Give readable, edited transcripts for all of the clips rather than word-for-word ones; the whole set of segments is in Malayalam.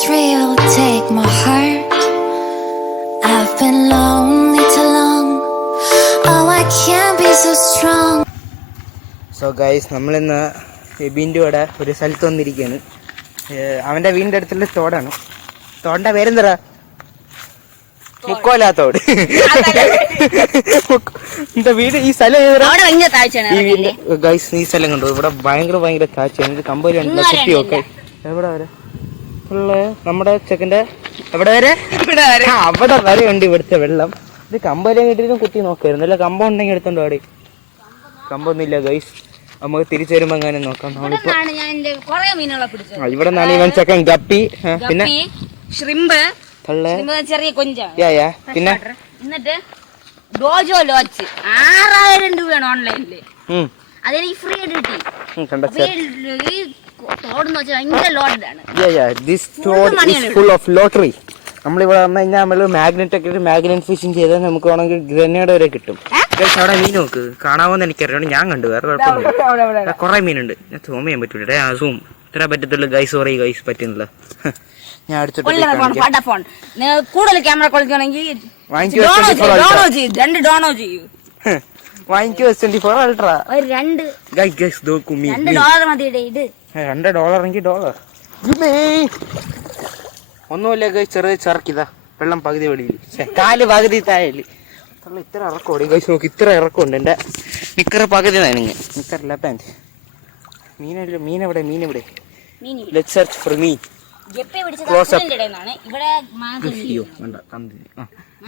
it's real, take my heart. I've been lonely too long. Oh, I can't be so strong. So guys, നമ്മളിന്ന് എബിൻ്റെ കൂടെ ഒരു സ്ഥലത്ത് വന്നിരിക്കുകയാണ്. അവൻ്റെ വീടിൻ്റെ അടുത്തുള്ള തോടാണ്. തോടിൻ്റെ പേരെന്തരാ? മുക്കോലാത്തോട്. എന്റെ വീട് ഈ സ്ഥലം ഗൈസ്, ഈ സ്ഥലം കണ്ടു. ഇവിടെ ഭയങ്കര താഴ്ചയാണ്. കമ്പനി ഉണ്ട് കുട്ടിയൊക്കെ. എവിടെ വരെ നമ്മുടെ ചെക്കൻ്റെ എവിടെ വരെ? അവിടെ വരെ ഉണ്ട് ഇവിടുത്തെ വെള്ളം. ഇത് കമ്പനിയും കിട്ടിയിട്ടും കുത്തി നോക്കായിരുന്നു. അല്ല കമ്പം ഉണ്ടെങ്കിൽ എടുത്തോണ്ട് അവിടെ കമ്പൊന്നുമില്ല ഗൈസ്. നമുക്ക് തിരിച്ചു വരുമ്പോ അങ്ങനെ നോക്കാം. നമ്മളിപ്പോ ഇവിടെ നിന്നാണ് ഇവൻ ചെക്കൻ ഗപ്പി, പിന്നെ ചെറിയ കൊഞ്ചാണ്, പിന്നെ എന്നിട്ട് ഡോജോ ലോഡ്ജ് 6000 രൂപയാണ് ഓൺലൈനില്. അതെനിക്ക് ഫ്രീ ആയിട്ട് കിട്ടി. നമ്മളിവിടെ വന്നു കഴിഞ്ഞാൽ നമ്മള് മാഗ്നറ്റ് ഒക്കെ ഇട്ട് മാഗ്നറ്റ് ഫിഷിംഗ് ചെയ്താൽ നമുക്ക് വേണമെങ്കിൽ ഗ്രനേഡ് വരെ കിട്ടും. അവിടെ മീൻ നോക്ക്, കാണാവോന്ന് എനിക്കറിയാം. ഞാൻ കണ്ടു, വേറെ കുഴപ്പമൊന്നുമില്ല. കുറെ മീനുണ്ട്. ഞാൻ സൂം ചെയ്യാൻ പറ്റൂല. സൂം ഇത്ര പറ്റത്തുള്ളൂ ഗൈസ്. സോറി ഗൈസ്, പറ്റുന്നില്ല. ഞാൻ കൂടുതൽ ക്യാമറ കളിക്കുകയാണെങ്കിൽ വാങ്ങിക്കോ S24 അൾട്രാ. $2 ഒന്നുമില്ല ഗൈസ്. ചെറിയ ചെറുക്കിതാ വെള്ളം പകുതി വെളിയിൽ, കാല് പകുതി താഴെ. ഇത്ര ഇറക്കോടി ഗൈസ്, നോക്കി ഇത്ര ഇറക്കമുണ്ട്. എന്റെ നിക്കറ് പകുതി നനഞ്ഞ്. നിക്കറില്ല പാൻറ്. മീനെവിടെ? Let's search for meen. Close up.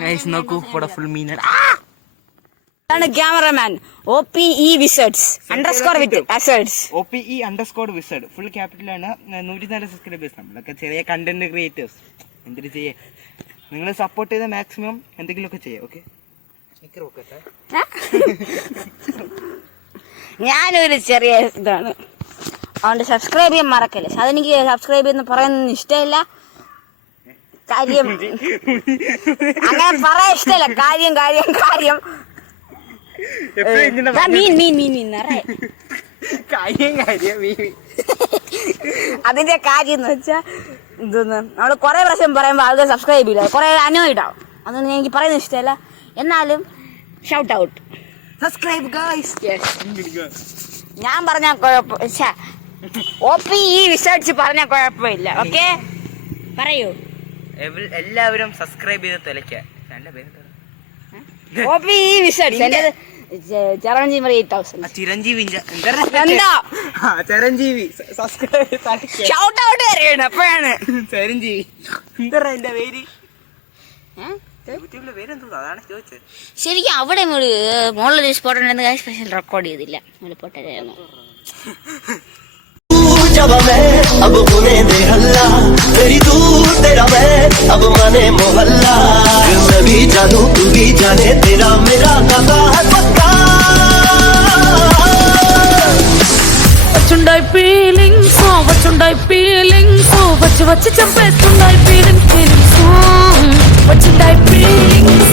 Guys നോക്കൂ, ഇവിടെ ഫുൾ മീനാണ്. Cameraman OPE Wizards _Wizard full ക്യാപിറ്റലാണ്. 104 സബ്സ്ക്രൈബേഴ്സ്. നമ്മളൊക്കെ ചെറിയ കണ്ടന്റ് ക്രിയേറ്റേഴ്സ്. എന്തിനു ചെയ്യേ, നിങ്ങൾ സപ്പോർട്ട് ചെയ്ത മാക്സിമം എന്തെങ്കിലുമൊക്കെ ചെയ്യാം. ഓക്കെ, ഞാനൊരു ചെറിയ ഇതാണ്, അതുകൊണ്ട് സബ്സ്ക്രൈബ് ചെയ്യാൻ മറക്കല്ലേ. അതെനിക്ക് സബ്സ്ക്രൈബ് ചെയ്യുന്ന പറയുന്നത് ഇഷ്ടമില്ല. കാര്യം അങ്ങനെ പറയാൻ ഇഷ്ടമല്ല. കാര്യം അതിന്റെ കാര്യം എന്ന് വെച്ചാ ഇതൊന്ന് നമ്മള് കൊറേ പ്രാവശ്യം പറയുമ്പോ ആൾക്കാർ സബ്സ്ക്രൈബ് ചെയ്യില്ല, കൊറേ അനുഭവിട്ടാവും. അതൊന്നും എനിക്ക് പറയുന്നത് ഇഷ്ടമല്ല. എന്നാലും ഷൗട്ട് ഔട്ട്, സബ്സ്ക്രൈബ് ഗൈസ്. ഞാൻ പറഞ്ഞ OPE Wizards പറഞ്ഞ കുഴപ്പമില്ല. ഓക്കെ, പറയൂ. എല്ലാവരും സബ്സ്ക്രൈബ് ചെയ്ത് തെളിക്കാം. OPE Wizards Chiranjeevi 8000. Chiranjeevi shout out അറിയണം. അപ്പോഴാണ് ചിരഞ്ജീവി എന്താ എന്റെ പേര്? യൂട്യൂബിലെ പേരെന്തോ, അതാണ് ചോദിച്ചത്. ശരിക്കും അവിടെ മോളിലൊരു സ്പോട്ട് ഉണ്ടെന്ന് സ്പെഷ്യൽ റെക്കോർഡ് ചെയ്തില്ല. പൊട്ടരായിരുന്നു. अब होने दे हल्ला, तेरी दूर तेरा मैं, अब माने मोहल्ला. मैं भी जानू तू भी जाने, तेरा मेरा नाता है पक्का. వచ్చుండాయి ఫీలింగ్స్, వచ్చి చంపేస్తుండాయి ఫీలింగ్స్. వచ్చిండాయి ఫీలింగ్స్.